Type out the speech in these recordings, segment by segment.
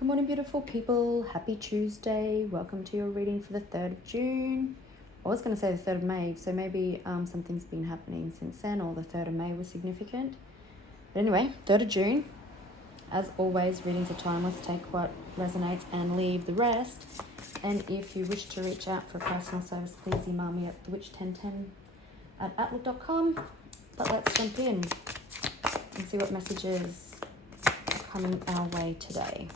Good morning, beautiful people. Happy Tuesday. Welcome to your reading for the 3rd of June. I was going to say the 3rd of May, so maybe something's been happening since then, or the 3rd of May was significant. But anyway, 3rd of June. As always, readings are timeless. Take what resonates and leave the rest. And if you wish to reach out for personal service, please email me at thewitch1010@outlook.com. But let's jump in and see what messages are coming our way today.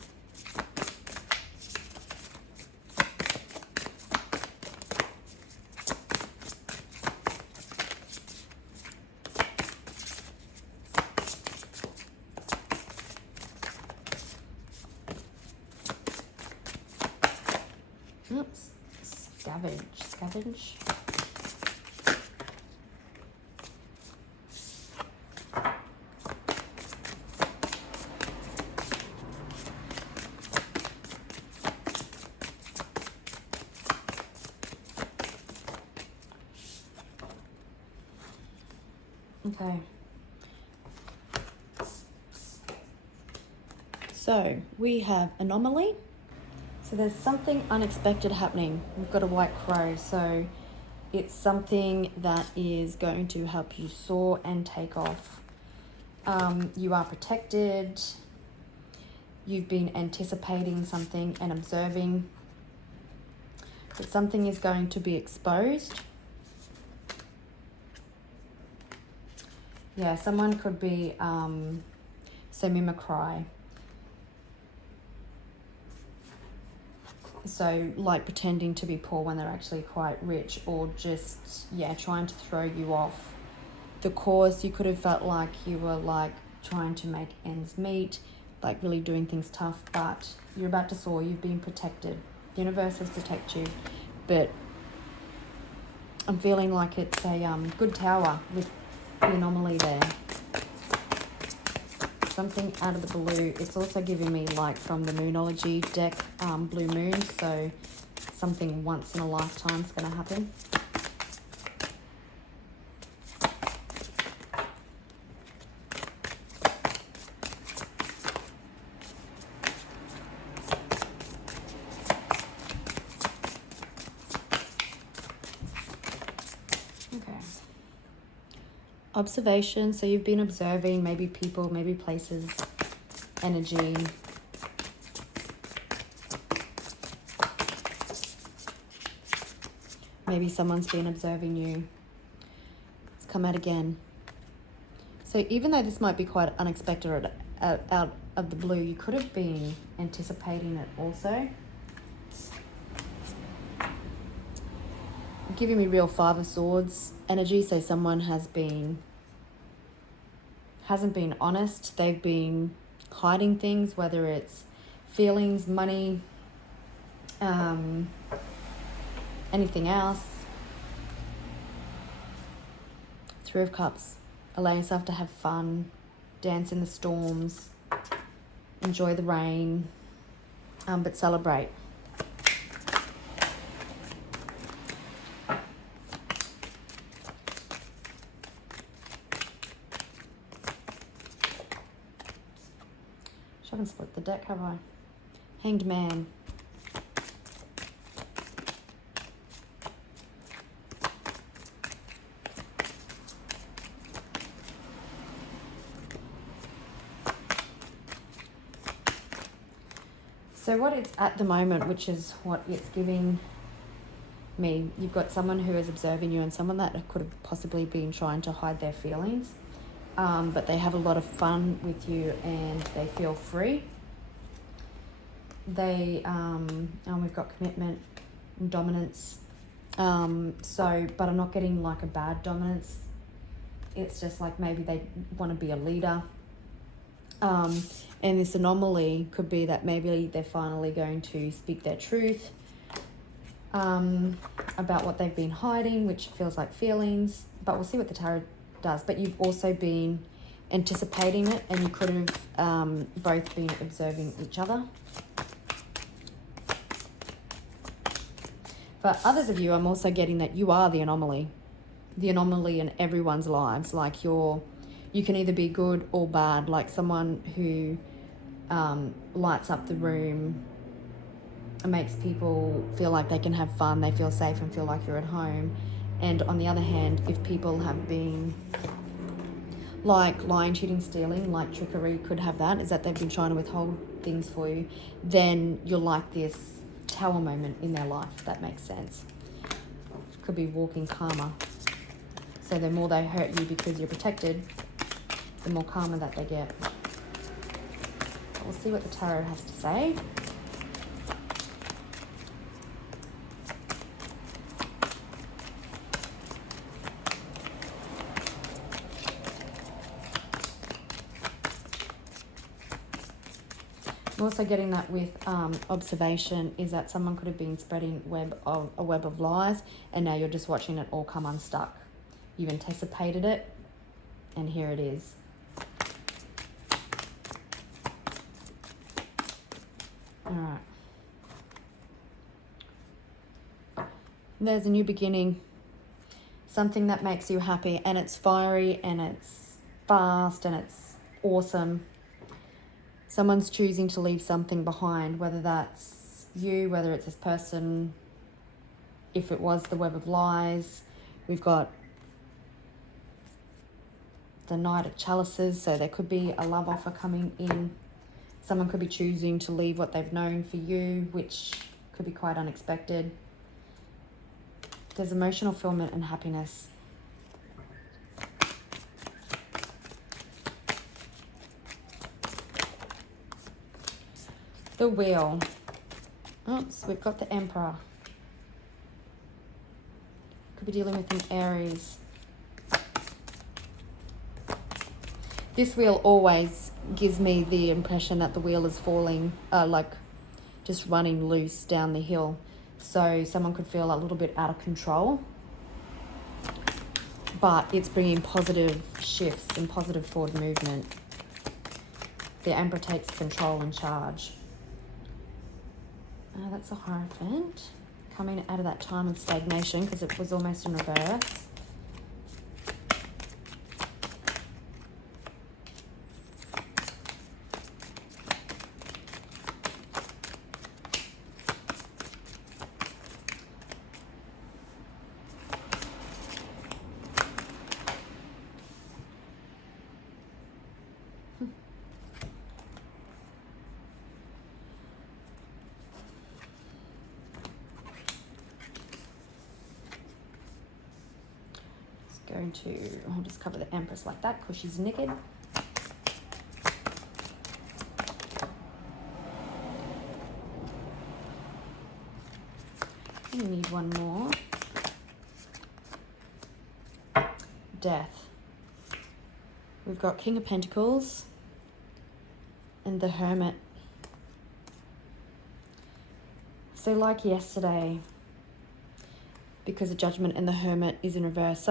Oops, scavenge. Okay. So we have Anomaly. So there's something unexpected happening. We've got a white crow, so it's something that is going to help you soar and take off. You are protected. You've been anticipating something and observing that something is going to be exposed. Yeah, someone could be semi-macry. So like pretending to be poor when they're actually quite rich, or just, trying to throw you off the course. You could have felt like you were like trying to make ends meet, like really doing things tough, but you're about to soar. You've been protected. The universe will protect you. But I'm feeling like it's a good tower with the anomaly there. Something out of the blue. It's also giving me, like, from the Moonology deck, blue moon, so something once in a lifetime is going to happen. Okay. Observation. So you've been observing maybe people, maybe places, energy. Maybe someone's been observing you. It's come out again. So even though this might be quite unexpected or out of the blue, you could have been anticipating it also. Giving me real Five of Swords energy. So someone hasn't been honest. They've been hiding things, whether it's feelings, money, anything else. Three of Cups. Allow yourself to have fun, dance in the storms, enjoy the rain, but celebrate. I haven't split the deck, have I? Hanged Man. So what it's at the moment, which is what it's giving me, you've got someone who is observing you and someone that could have possibly been trying to hide their feelings. But they have a lot of fun with you and they feel free. We've got commitment and dominance. But I'm not getting like a bad dominance. It's just like maybe they want to be a leader. And this anomaly could be that maybe they're finally going to speak their truth about what they've been hiding, which feels like feelings. But we'll see what the tarot does. But you've also been anticipating it, and you could have both been observing each other. For others of you, I'm also getting that you are the anomaly in everyone's lives. Like you can either be good or bad, like someone who lights up the room. It makes people feel like they can have fun, they feel safe and feel like you're at home. And on the other hand, if people have been like lying, cheating, stealing, like trickery could have that, is that they've been trying to withhold things for you, then you're like this tower moment in their life, if that makes sense. Could be walking karma. So the more they hurt you because you're protected, the more karma that they get. We'll see what the tarot has to say. I'm also getting that with observation, is that someone could have been spreading a web of lies, and now you're just watching it all come unstuck. You've anticipated it, and here it is. All right. There's a new beginning. Something that makes you happy, and it's fiery, and it's fast, and it's awesome. Someone's choosing to leave something behind, whether that's you, whether it's this person. If it was the web of lies, we've got the Knight of Chalices, so there could be a love offer coming in. Someone could be choosing to leave what they've known for you, which could be quite unexpected. There's emotional fulfillment and happiness. The Wheel. Oops, we've got the Emperor. Could be dealing with an Aries. This wheel always gives me the impression that the wheel is falling, like just running loose down the hill. So someone could feel a little bit out of control, but it's bringing positive shifts and positive forward movement. The Emperor takes control and charge. That's a Hierophant coming out of that time of stagnation, because it was almost in reverse. I'll just cover the Empress like that because she's naked. You need one more. Death. We've got King of Pentacles and the Hermit. So like yesterday, because the Judgment and the Hermit is in reverse,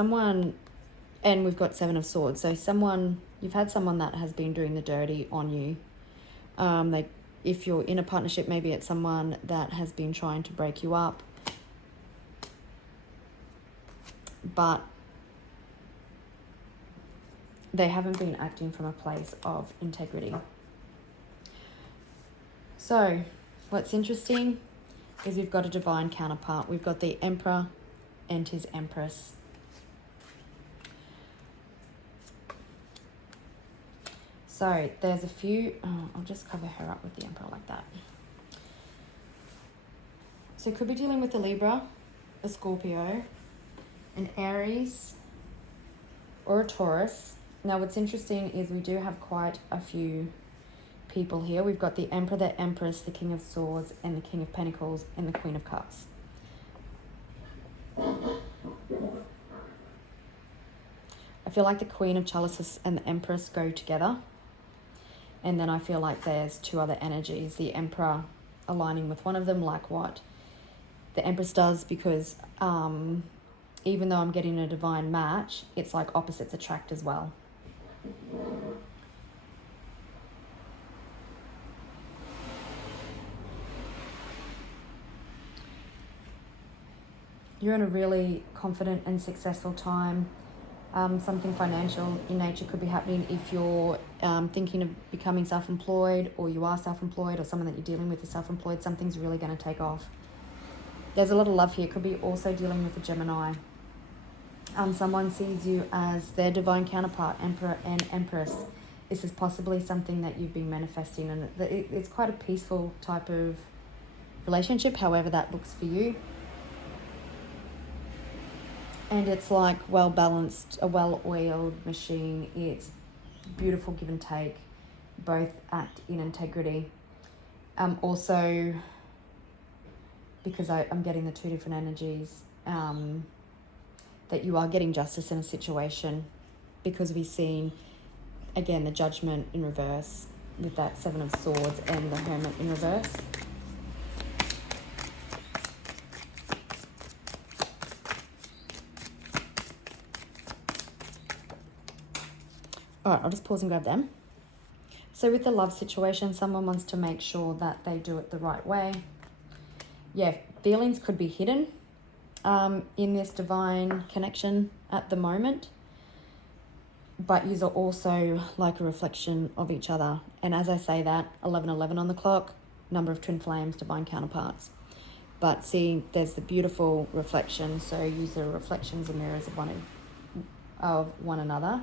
and we've got Seven of Swords. So you've had someone that has been doing the dirty on you. If you're in a partnership, maybe it's someone that has been trying to break you up. But they haven't been acting from a place of integrity. So what's interesting is we've got a divine counterpart. We've got the Emperor and his Empress. So there's a few, I'll just cover her up with the Emperor like that. So could be dealing with a Libra, a Scorpio, an Aries, or a Taurus. Now what's interesting is we do have quite a few people here. We've got the Emperor, the Empress, the King of Swords, and the King of Pentacles, and the Queen of Cups. I feel like the Queen of Chalices and the Empress go together. And then I feel like there's two other energies. The Emperor aligning with one of them, like what the Empress does, because even though I'm getting a divine match, it's like opposites attract as well. You're in a really confident and successful time. Something financial in nature could be happening if you're thinking of becoming self-employed, or you are self-employed, or someone that you're dealing with is self-employed. Something's really going to take off. There's a lot of love here. Could be also dealing with a Gemini. Someone sees you as their divine counterpart, Emperor and Empress. This is possibly something that you've been manifesting, and it's quite a peaceful type of relationship, however that looks for you. And it's like well-balanced, a well-oiled machine. It's beautiful give and take, both act in integrity. Also, because I'm getting the two different energies, that you are getting justice in a situation, because we've seen, again, the Judgment in reverse with that Seven of Swords and the Hermit in reverse. All right, I'll just pause and grab them. So with the love situation, someone wants to make sure that they do it the right way. Yeah, feelings could be hidden in this divine connection at the moment. But yous are also like a reflection of each other. And as I say that, 11:11 on the clock, number of twin flames, divine counterparts. But see, there's the beautiful reflection. So yous are reflections and mirrors of one another,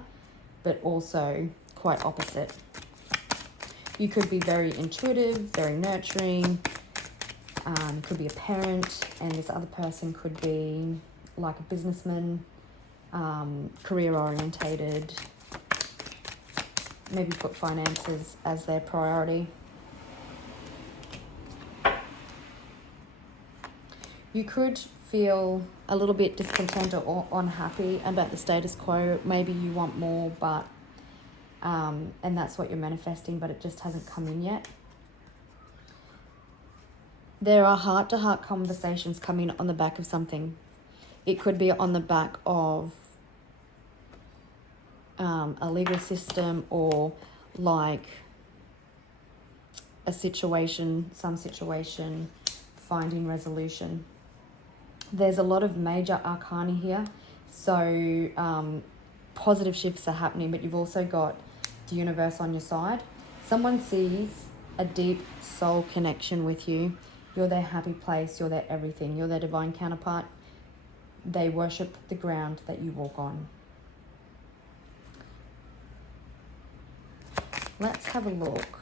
but also quite opposite. You could be very intuitive, very nurturing, could be a parent, and this other person could be like a businessman, career orientated, maybe put finances as their priority. You could feel a little bit discontent or unhappy about the status quo. Maybe you want more, but and that's what you're manifesting, but it just hasn't come in yet. There are heart-to-heart conversations coming on the back of something. It could be on the back of a legal system, or like a situation, some situation, finding resolution. There's a lot of major arcana here, so positive shifts are happening, but you've also got the universe on your side. Someone sees a deep soul connection with you. You're their happy place, you're their everything, you're their divine counterpart. They worship the ground that you walk on. Let's have a look.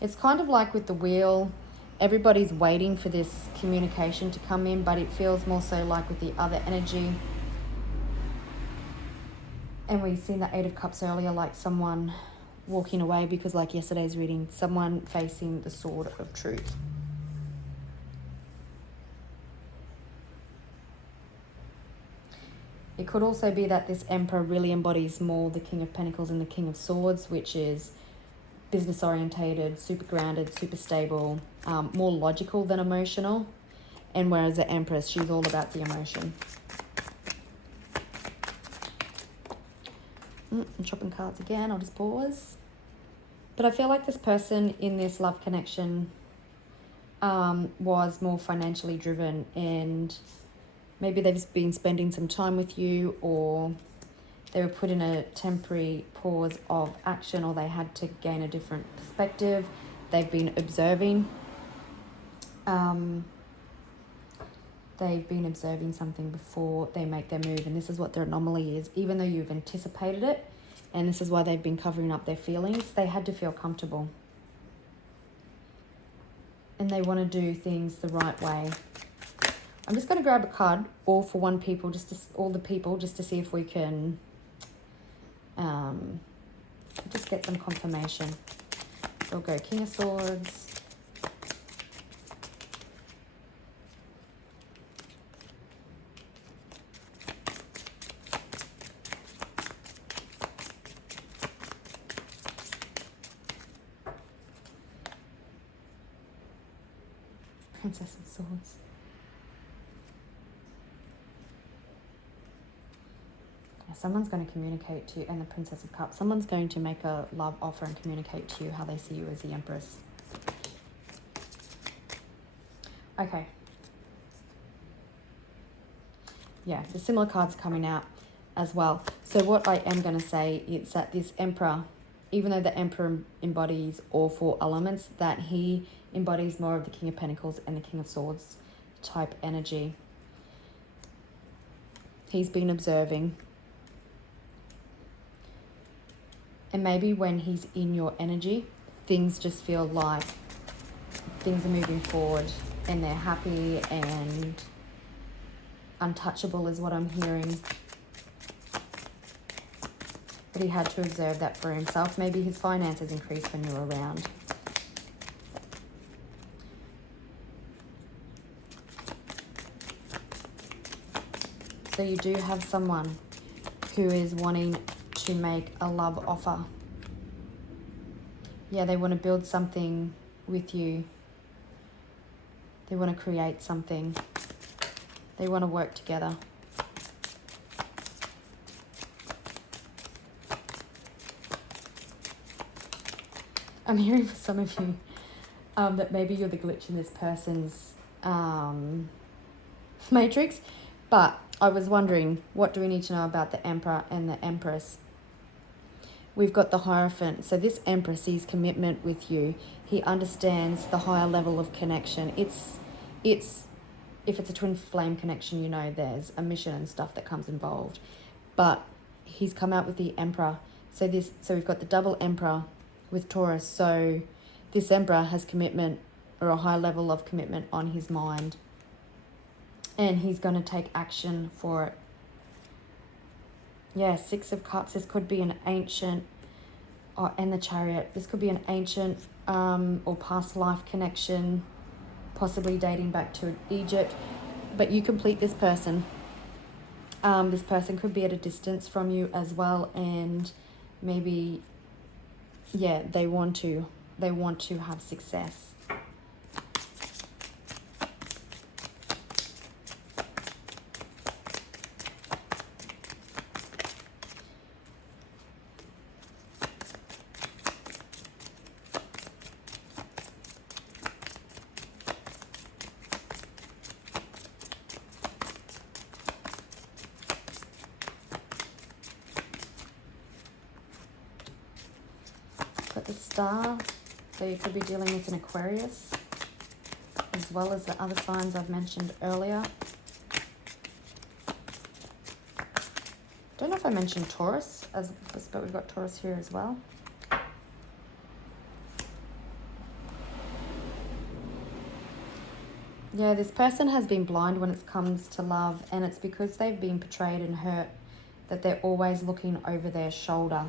It's kind of like with the wheel, everybody's waiting for this communication to come in, but it feels more so like with the other energy. And we've seen the Eight of Cups earlier, like someone walking away, because like yesterday's reading, someone facing the sword of truth. It could also be that this Emperor really embodies more the King of Pentacles and the King of Swords, which is business orientated, super grounded, super stable, more logical than emotional. And whereas the Empress, she's all about the emotion. I'm chopping cards again, I'll just pause. But I feel like this person in this love connection was more financially driven, and maybe they've been spending some time with you, or they were put in a temporary pause of action, or they had to gain a different perspective. They've been observing. They've been observing something before they make their move, and this is what their anomaly is. Even though you've anticipated it, and this is why they've been covering up their feelings, they had to feel comfortable. And they want to do things the right way. I'm just going to grab a card, all for one people, all the people, just to see if we can just get some confirmation. We'll go King of Swords, Princess of Swords. Someone's going to communicate to you, and the Princess of Cups. Someone's going to make a love offer and communicate to you how they see you as the Empress. Okay. Yeah, the similar cards coming out. as well. So what I am going to say is that this Emperor, even though the Emperor embodies all 4 elements, that he embodies more of the King of Pentacles and the King of Swords type energy. He's been observing. And maybe when he's in your energy, things just feel like things are moving forward and they're happy and untouchable is what I'm hearing. But he had to observe that for himself. Maybe his finances increased when you were around. So you do have someone who is wanting to make a love offer. Yeah, they want to build something with you. They want to create something. They want to work together. I'm hearing for some of you that maybe you're the glitch in this person's matrix. But I was wondering, what do we need to know about the Emperor and the Empress? We've got the Hierophant. So this Emperor sees commitment with you. He understands the higher level of connection. It's if it's a twin flame connection, you know there's a mission and stuff that comes involved. But he's come out with the Emperor. So we've got the double Emperor with Taurus. So this Emperor has commitment, or a high level of commitment on his mind. And he's going to take action for it. Yeah, 6 of Cups. This could be an ancient, and the Chariot. This could be an ancient or past life connection, possibly dating back to Egypt. But you complete this person. This person could be at a distance from you as well, and maybe, yeah, they want to have success. Got the Star, so you could be dealing with an Aquarius, as well as the other signs I've mentioned earlier. Don't know if I mentioned Taurus, but we've got Taurus here as well. Yeah, this person has been blind when it comes to love, and it's because they've been betrayed and hurt that they're always looking over their shoulder.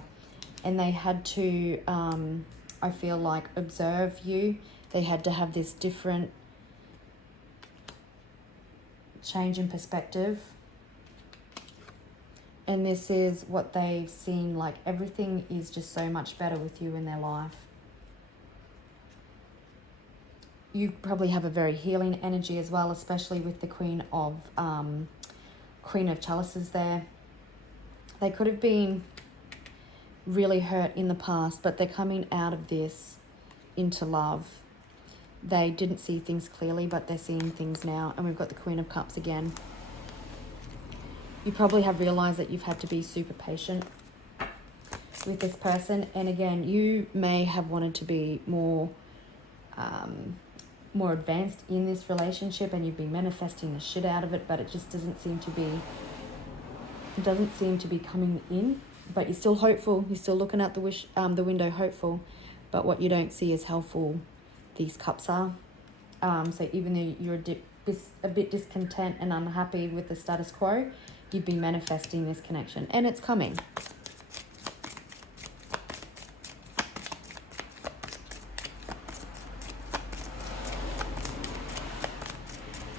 And they had to, I feel like, observe you. They had to have this different change in perspective. And this is what they've seen, like everything is just so much better with you in their life. You probably have a very healing energy as well, especially with the Queen of Chalices there. They could have been really hurt in the past, but they're coming out of this into love. They didn't see things clearly, but they're seeing things now. And we've got the Queen of Cups again. You probably have realized that you've had to be super patient with this person. And again, you may have wanted to be more advanced in this relationship, and you've been manifesting the shit out of it, but it just doesn't seem to be coming in. But you're still hopeful. You're still looking out the window hopeful. But what you don't see is how full these cups are. So even though you're a bit discontent and unhappy with the status quo, you've been manifesting this connection. And it's coming.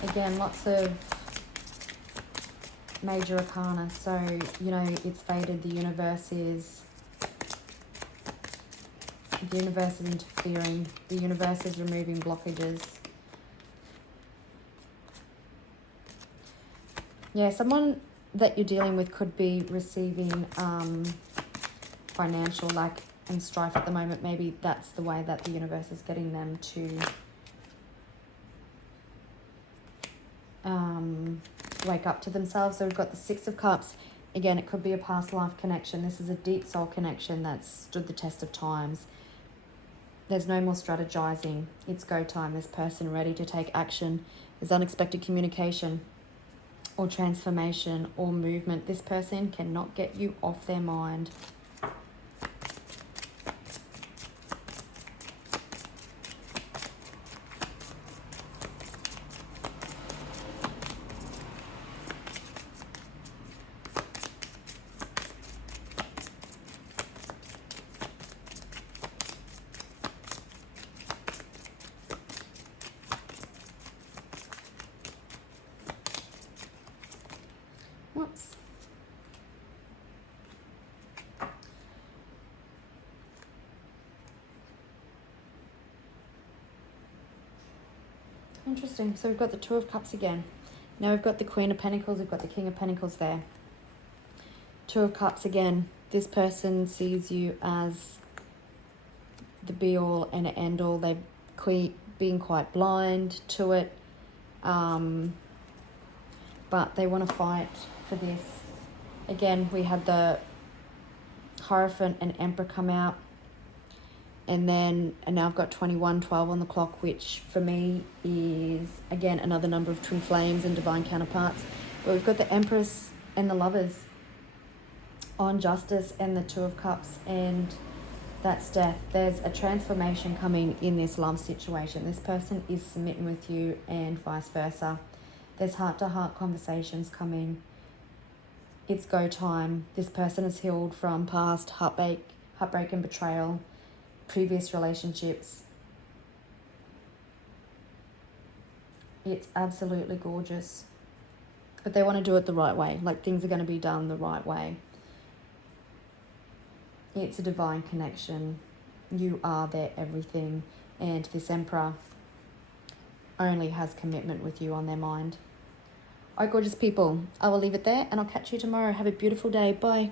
Again, lots of major arcana, so you know it's fated. The universe is interfering. The universe is removing blockages. Yeah, someone that you're dealing with could be receiving financial lack and strife at the moment. Maybe that's the way that the universe is getting them to wake up to themselves. So we've got the 6 of Cups Again, it could be a past life connection. This is a deep soul connection that's stood the test of times. There's no more strategizing. It's go time. This person ready to take action. There's unexpected communication or transformation or movement. This person cannot get you off their mind. Whoops. Interesting. So we've got the Two of Cups again. Now we've got the Queen of Pentacles. We've got the King of Pentacles there. Two of Cups again. This person sees you as the be-all and end-all. They've been quite blind to it. But they want to fight for this. Again, we had the Hierophant and Emperor come out. And now I've got 2112 on the clock, which for me is, again, another number of twin flames and divine counterparts. But we've got the Empress and the Lovers on Justice and the Two of Cups, and that's death. There's a transformation coming in this love situation. This person is submitting with you and vice versa. There's heart-to-heart conversations coming. It's go time. This person is healed from past heartbreak and betrayal, previous relationships. It's absolutely gorgeous. But they want to do it the right way. Like, things are going to be done the right way. It's a divine connection. You are their everything. And this Emperor only has commitment with you on their mind. All right, gorgeous people. I will leave it there and I'll catch you tomorrow. Have a beautiful day. Bye.